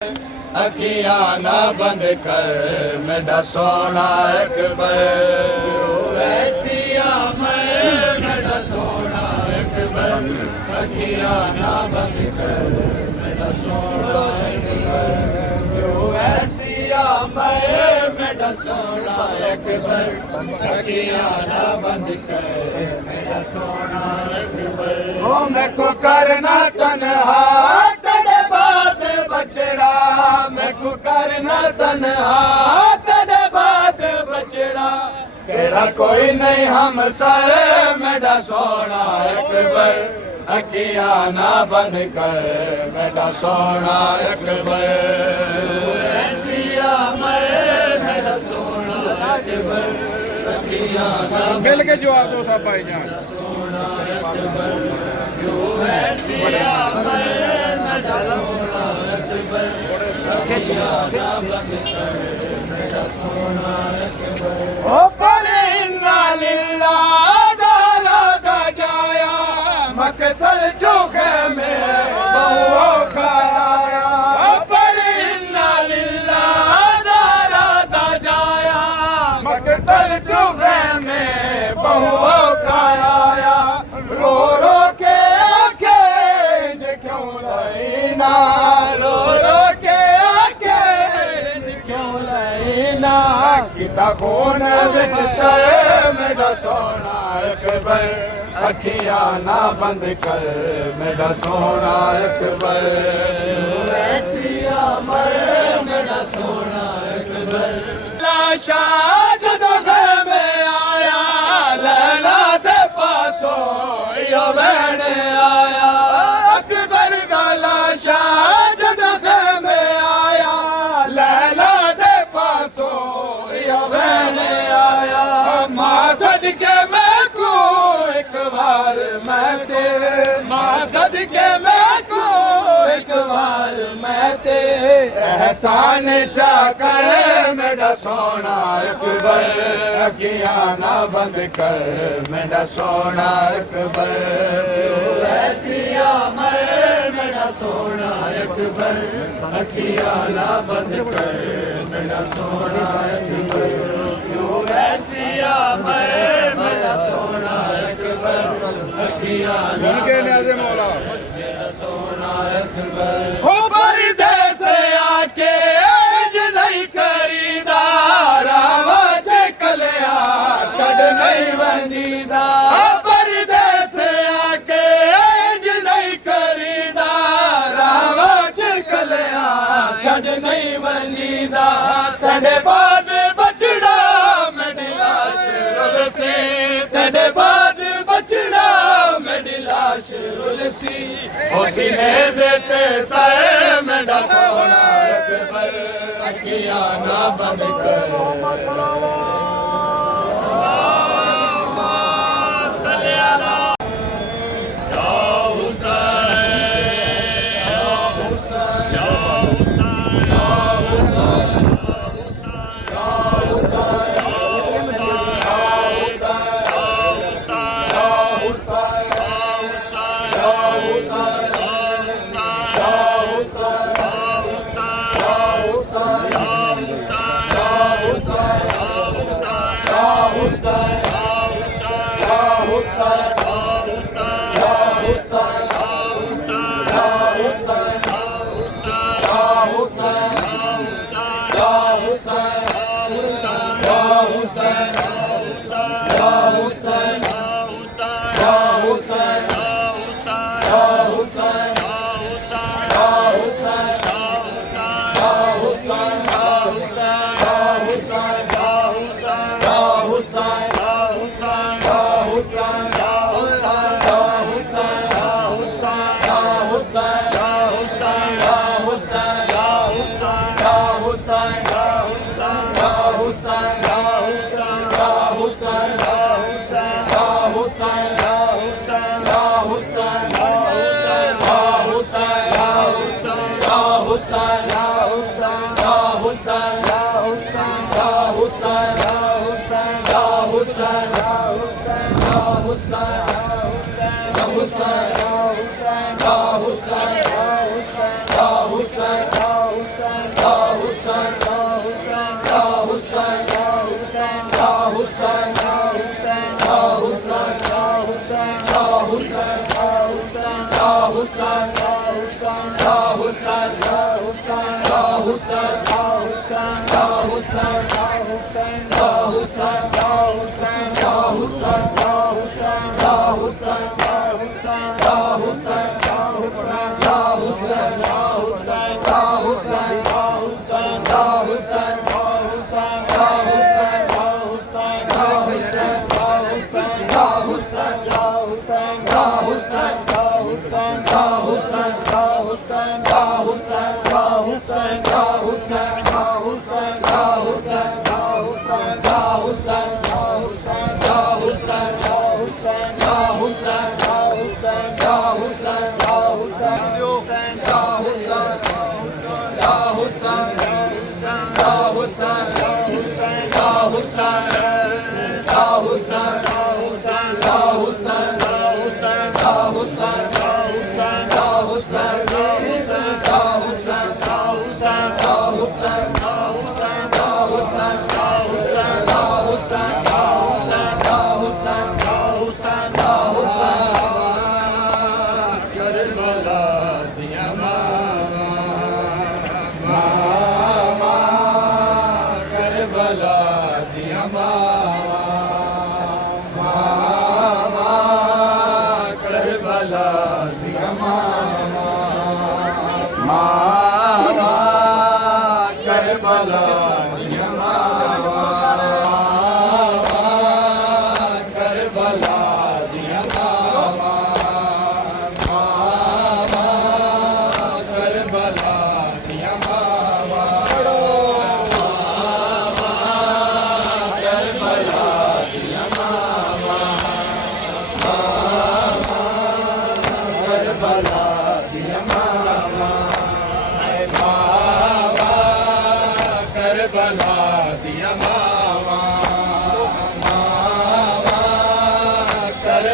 अखियां ना बंद कर मेरा सोना अकबर, वैसिया मैं मेरा सोना अकबर। अखियां ना बंद कर मेरा सोना अकबर, वैसिया मैं मेरा सोना अकबर। अखियां ना बंद कर मेरा सोना अकबर। ओ मैं को करना तन्हा तेरे बाद बचड़ा, मैं को करना तन्हा तेरे बाद बचड़ा। तेरा कोई नहीं हम सर मेरा सोना अकबर। अखियां ना बंद कर मेरा सोना अकबर, ऐसिया मैं मेरा सोना अकबर। अखियां ना मिल के जवाब दो सब भाईजान। सोना अकबर, ऐसिया मैं मेरा सोना अकबर। अखियां ना बंद कर मेरा सोना अकबर। ओ पढ़े इन्ना लिल्लाह ज़हरा दा जाया, मकतल चौके में बहुओं का आया। ओ पढ़े इन्ना लिल्लाह ज़हरा दा जाया, मकतल चौके में बहुओं का आया। रो रो के आके जे क्यों लईना, रो रो के आके जे क्यों लईना। किता खून विच तर मेरा सोना अकबर। अखियां ना बंद कर मेरा सोना अकबर, ऐसिया मर मेरा सोना अकबर। लाशा जदों घर में आया, लैला दे पासों यो बहन आया। अकबर दा लाशा जदों घर में आया, लैला दे पासों यो बहन आया। मां सदके मैं को एक बार मैं तेरे, मां सदके मैं को एक बार मैं तेरे। एहसान चा कर मेरा सोना अकबर। अखियां ना बंद कर मेरा सोना अकबर, ऐसिया मैं मेरा सोना अकबर। अखियां ना बंद कर मेरा सोना अकबर, ऐसिया मैं मेरा सोना अकबर। अखियां ना उनके न्याज़े मौला मेरा सोना अकबर। हो परदेस आके नहीं करीदा, रावच कलिया छड़ नहीं वंजीदा। परदेस आके नहीं करीदा, रावच कलिया छड़ नहीं वंजीदा। तेरे बाद बचड़ा मेरी लाश रुलसी, तेरे बाद बचड़ा मेरी लाश रुलसी। ओ सीने से ते सर मेरा सोना अकबर। अखियां ना बंद कर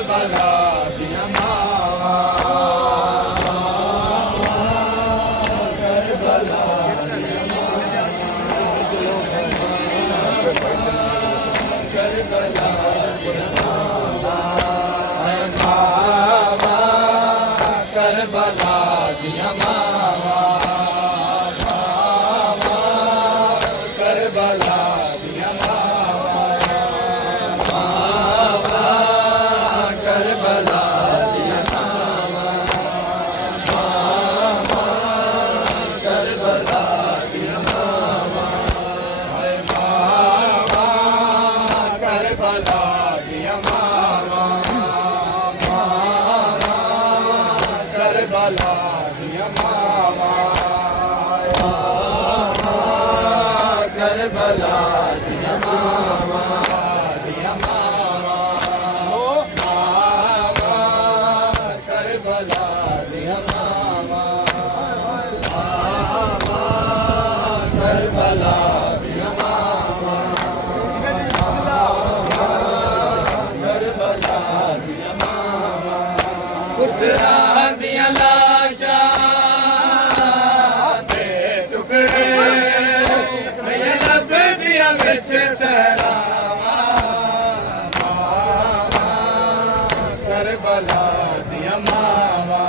करबला दिया मावा करबला करबला करबला दिया मावा करबला दिया मावा करबला दिया मावा करबला दिया मावा करबला दिया मावा करबला दिया मावा करबला दिया मावा दिया मावा करबला दिया मावा करबला दिया मावा करबला दिया मावा पुत्रा दिया लाशा ते टुकड़े मैं लब दिया बिच सरावा करबला दिया मावा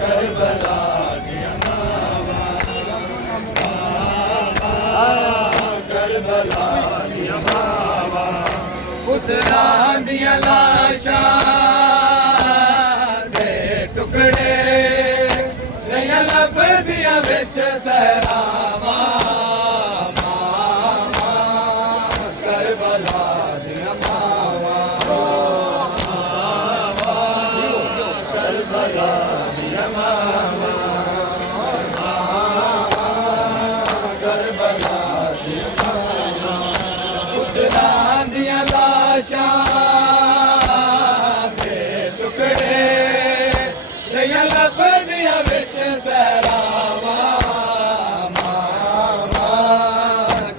करबला दिया मावा करबला दिया मावा पुत्रा दिया लाशा दे टुकड़े नया लब दिया बिच सहरावा करबला दिया मावा करबला दिया मावा करबला दिया मावा पुत्रा दिया लाशा दे टुकड़े नया लब दिया बिच सहरावा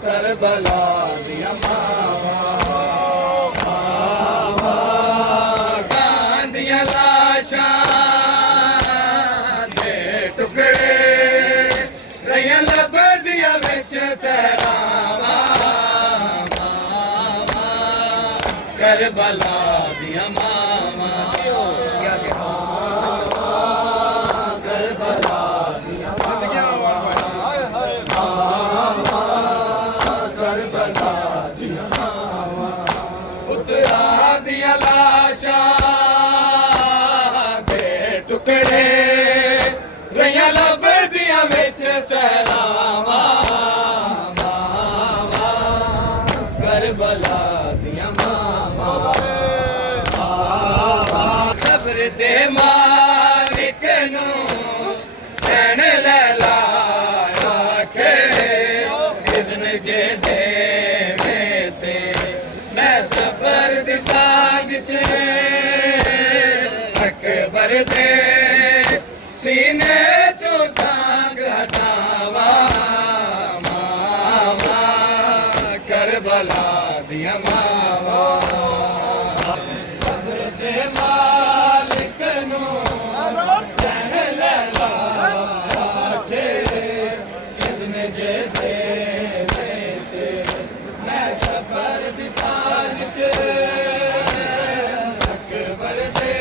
करबला दिया मावा गांधिया लाशा दे टुकड़े नया लब दिया बिच सहरावा करबला दिया मावा करबला दिया करबला दिया मावा पुत्रा दिया लाशा दे टुकड़े रैया लब दिया बिच सहरावा करबला दिया मावा सब्र दे मालिक नू सैन लैला आखे इज़्न जे दे ते मैं सबर दी सांग च अकबर दे सीने चो सांग हटावा मावा करबला दिया मावा सब्र दे मालिक नू सैन लैला आखे इज़्न जे दे ते मैं सबर दी सांग च अकबर दे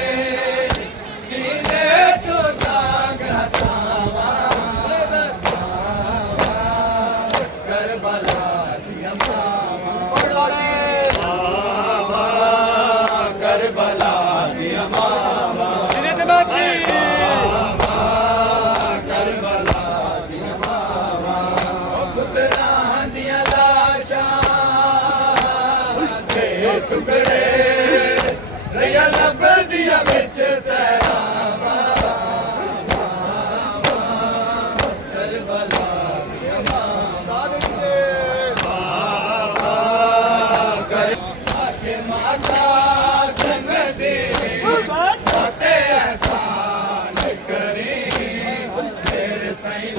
सीने चो सांग हटावा करबला दिया मावा करबला दिया मावा करबला दिया मावा पुत्रा दिया लाशा दे टुकड़े रैया लब दिया बिच सहरावा करबला दिया मावा कर माता संग दे बाते एहसान करी तेरे ताई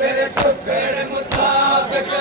तेरे टुकड़े मुताबिक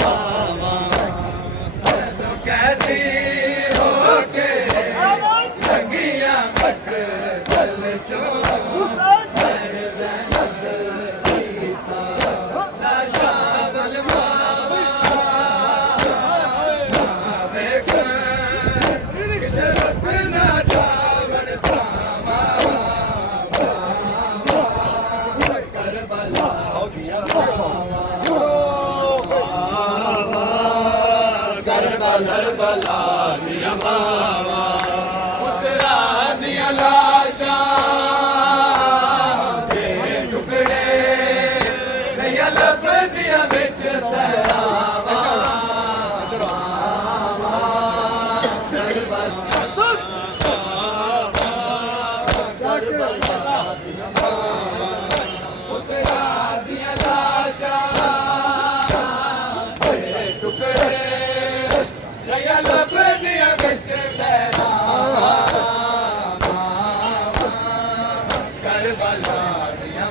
मावा कैदी हो के लगिया मकतल चो करबला दिया मावा पुत्रा दिया लाशा के टुकड़े नया लब दिया बिच सरावा पुत्रा दिया लाशा के टुकड़े लब दिया बिच सरावा करबला दिया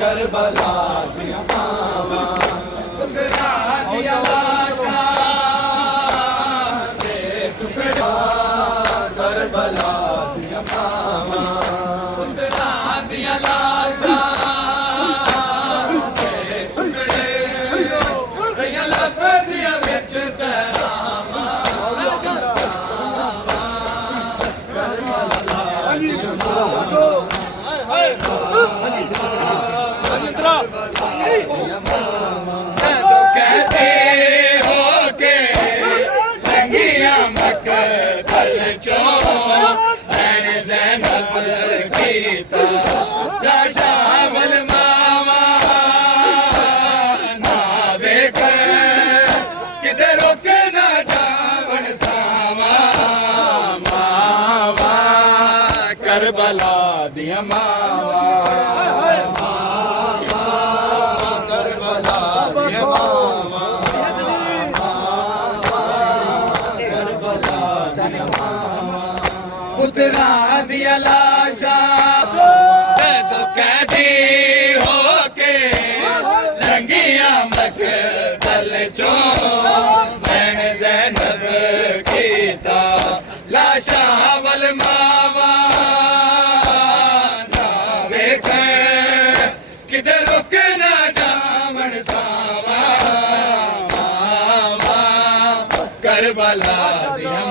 करबला दिया मावा पुत्रा दिया लाशा के टुकड़ा करबला दिया मावा पुत्रा दिया लाशा के टुकड़े नया लब दिया बिच सरावा कहते हो के लंगिया मकतल चो मैंने ज़ैनब कीता राशावल मावा ना वेख किधर रुक ना जावन सावा मावा करबला दिया मावा पुत्रा दिया लाशा तो कैदी हो के लंगिया मकतल चो मैंने ज़ैनब कीता लाशा वल मावा ना वेख किधर रुक ना जावन सावा मावा करबला दिया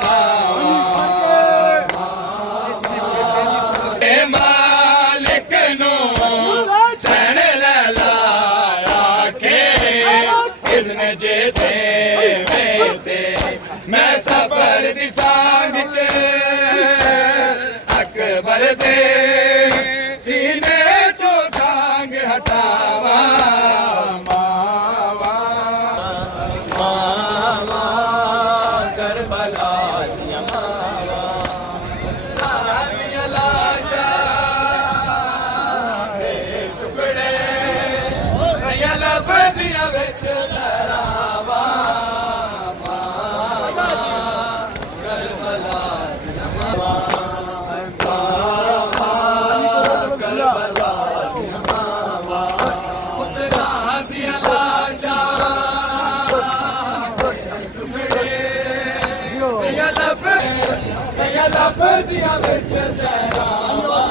मालिक नो सण लाया के किसने जे दे मैं सबर दी सांझ च अकबर दे सीने चो सांग हटावा मावा ਲੱਭਦੀਆਂ ਵਿੱਚ ਸਹਿਰਾਵਾਂ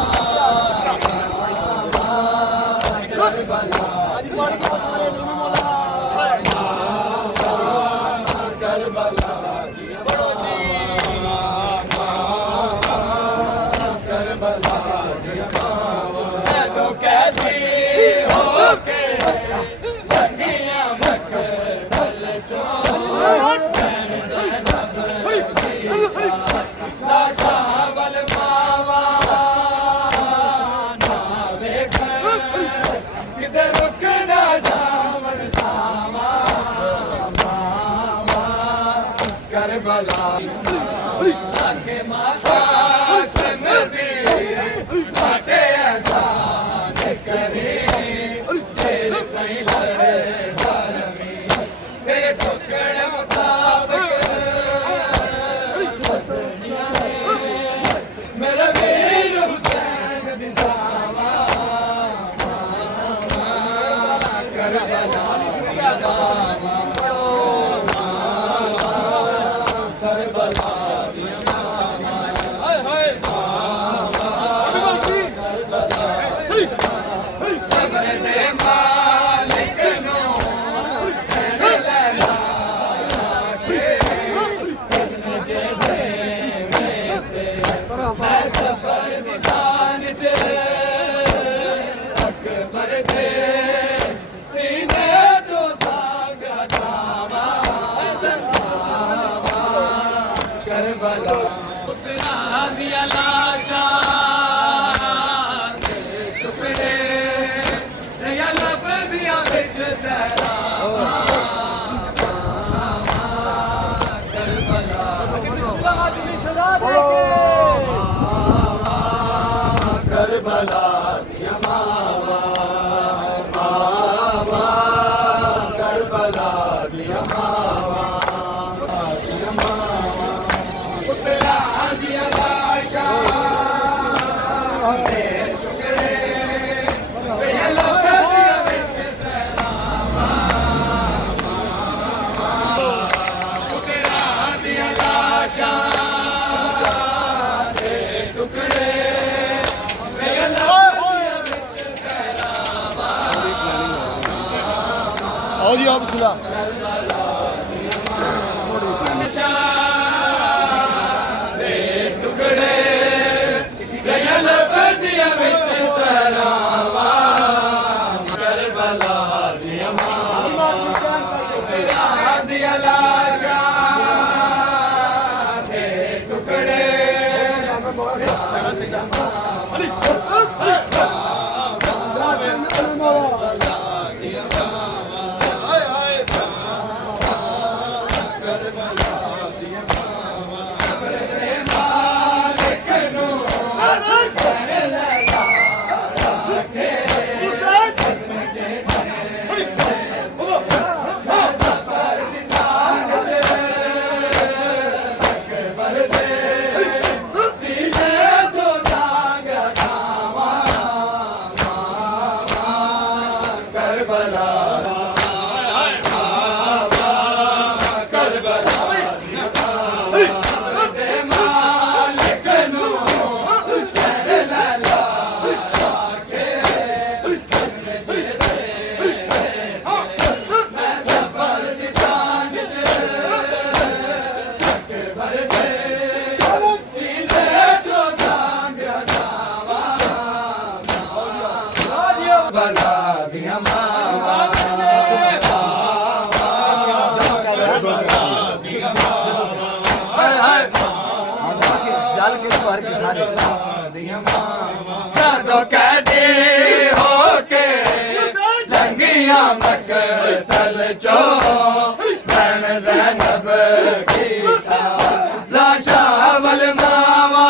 ਕਰਬਲਾ ਕਰਬਲਾ ਪੜੋ ਜੀ ਕਰਬਲਾ ਜਦੋਂ ਕੈਦੀ ਹੋ ਕੇ ਲੰਗੀਆਂ ਮਕਬਲ ਚੋਂ ਲਾਸ਼ਾਵਲ ਮਾਵਾ ਨਾ ਵੇਖ ਕਿਤੇ ਰੁਕ ਨਾ ਜਾਵਣ ਸਾਵਾ ਕਰਬਲਾ ਅੱਗੇ ਮਾਤਾ ਸੰਗਦੀ ਬਾਟੇ ਆਸਾਨ ਕਰੇ ਤੇਰੇ ਕਈ ਲੜੇ ਧਰਮੀ ਤੇਰੇ ਟੁਕੜੇ ਮੁਤਾਬਕ ਮੇਰਾ ਵੀਰ ਹੁਸੈਨ ਦੀ ਸਾਵਾ ਕਰਬਲਾ ਯਾਦਾਂ ਪੜੋ ਕਰਬਲਾ ਹਾਏ ਹਾਏ ਸਬਰ ਦੇ ਮਾਲਿਕ ਨੂੰ ਸੈਨ ਲੈ ਲਾ ਕੇ ਜੇ ਦੇ ਮੈਂ ਸਬਰ ਦੀ ਸਾਨ ਚ ਅਕਬਰ ਦੇ ਸੀਨੇ ਤੋਂ ਸਾਗ ਹਟਾਵਾਂ ਕਰਬਲਾ ਪੁੱਤਰਾਂ ਦੀਆਂ ਲਾਸ਼ਾਂ ਦੇ ਟੁਕੜੇ ਰਿਆ ਲੱਭਦੀਆਂ ਵਿੱਚ ਸਹਿਰਾਵਾਂ ਕਰਬਲਾ ਕਰਬਲਾ ਦੀਆਂ ਮਾਵਾਂ ਕਰਬਲਾ ਦੀਆਂ ਮਾਵਾਂ ਪੁੱਤਰਾਂ ਦੀਆਂ ਲਾਸ਼ਾਂ ਦੇ ਟੁਕੜੇ ਰਿਆ ਲੱਭਦੀਆਂ ਵਿੱਚ ਸਹਿਰਾਵਾਂ ਪੁੱਤਰਾਂ ਦੀਆਂ ਲਾਸ਼ਾਂ ਦੇ ਟੁਕੜੇ ਰਿਆ ਲੱਭਦੀਆਂ ਵਿੱਚ ਸਹਿਰਾਵਾਂ ਆਓ ਜੀ ਆਪ ਸੁਣਾ ਦੇ ਟੁਕੜੇ ਰਿਆ ਲੱਭਦੀਆਂ ਵਿੱਚ ਸਹਿਰਾਵਾਂ ਕਰਬਲਾ ਦੀਆਂ ਮਾਵਾਂ ਪੁੱਤਰਾਂ ਦੀਆਂ ਲਾਸ਼ਾਂ ਦੇ ਟੁਕੜੇ ਮਾਲਿਕ ਨੂੰ ਸੈਨ ਲੈ ਲਾ ਕੇ ਮੈਂ ਸਬਰ ਦੀ ਸਾਨ ਚ ਅਕਬਰ ਦੇ ਸੀਨੇ ਤੋਂ ਸਾਗ ਹਟਾਵਾਂ ਕਰਬਲਾ ਕਰਬਲਾ ਦੇ ਮਾਲਿਕ ਨੂੰ ਸੈਨ ਲੈ ਲਾ ਕੇ ਮੈਂ ਸਬਰ ਦੀ ਸਾਂਝ ਚ ਅਕਬਰ ਦੇ ਸੀਨੇ ਚੋਂ ਸਾਂਝ ਹਟਾਵਾਂ ਬਲਾ ਦੀਆਂ ਮਾਵਾਂ ਜਲ ਕੇ ਭਰ ਕੇ ਸਾਰੇ ਜਦੋਂ ਕੈਦੀ ਹੋ ਕੇ ਲੰਗੀਆਂ ਮਕਤਲ ਚੋਂ ਭੈਣ ਜ਼ੈਨਬ ਕੀਤਾ ਲਾਸ਼ਾਵਲ ਮਾਵਾ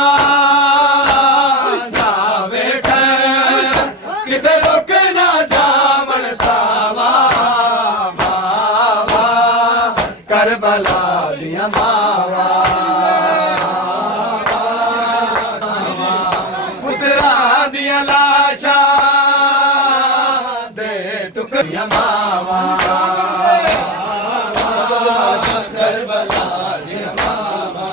ਨਾ ਵੇਖ ਕਿਤੇ ਰੁਕ ਨਾ ਜਾਵਣ ਸਾਵਾ ਮਾਵਾ ਕਰਬਲਾ ਦੀਆਂ ਮਾਵਾ ਪੁੱਤਰਾਂ ਦੀਆਂ ਲਾਸ਼ਾਂ ਦੇ ਟੁਕੜੀਆਂ ਮਾਵਾ ਕਰਬਲਾ ਦੀਆਂ ਮਾਵਾ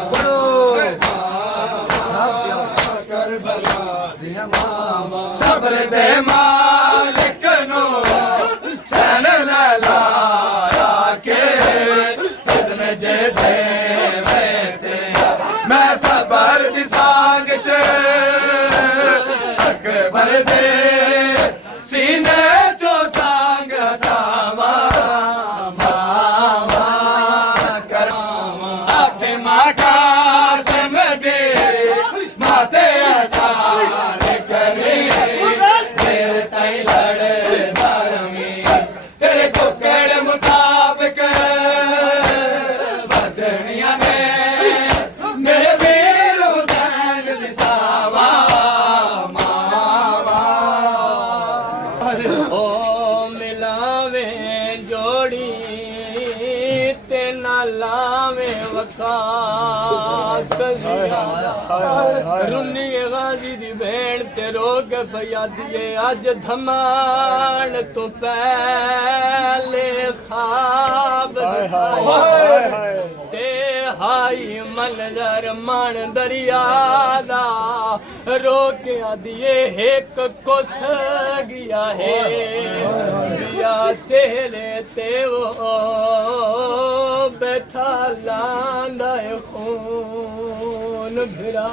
जोड़ी ते ना लावे वकात रुन्नी गाजी दी भेड़ ते रोक भैया दिए अज धमान तो पहले खाब ते हाई मनजर मन दरिया दा रोकिया दिए एक कुछ गया है या चेहरे ते वो बैठा लांदा खून भिरा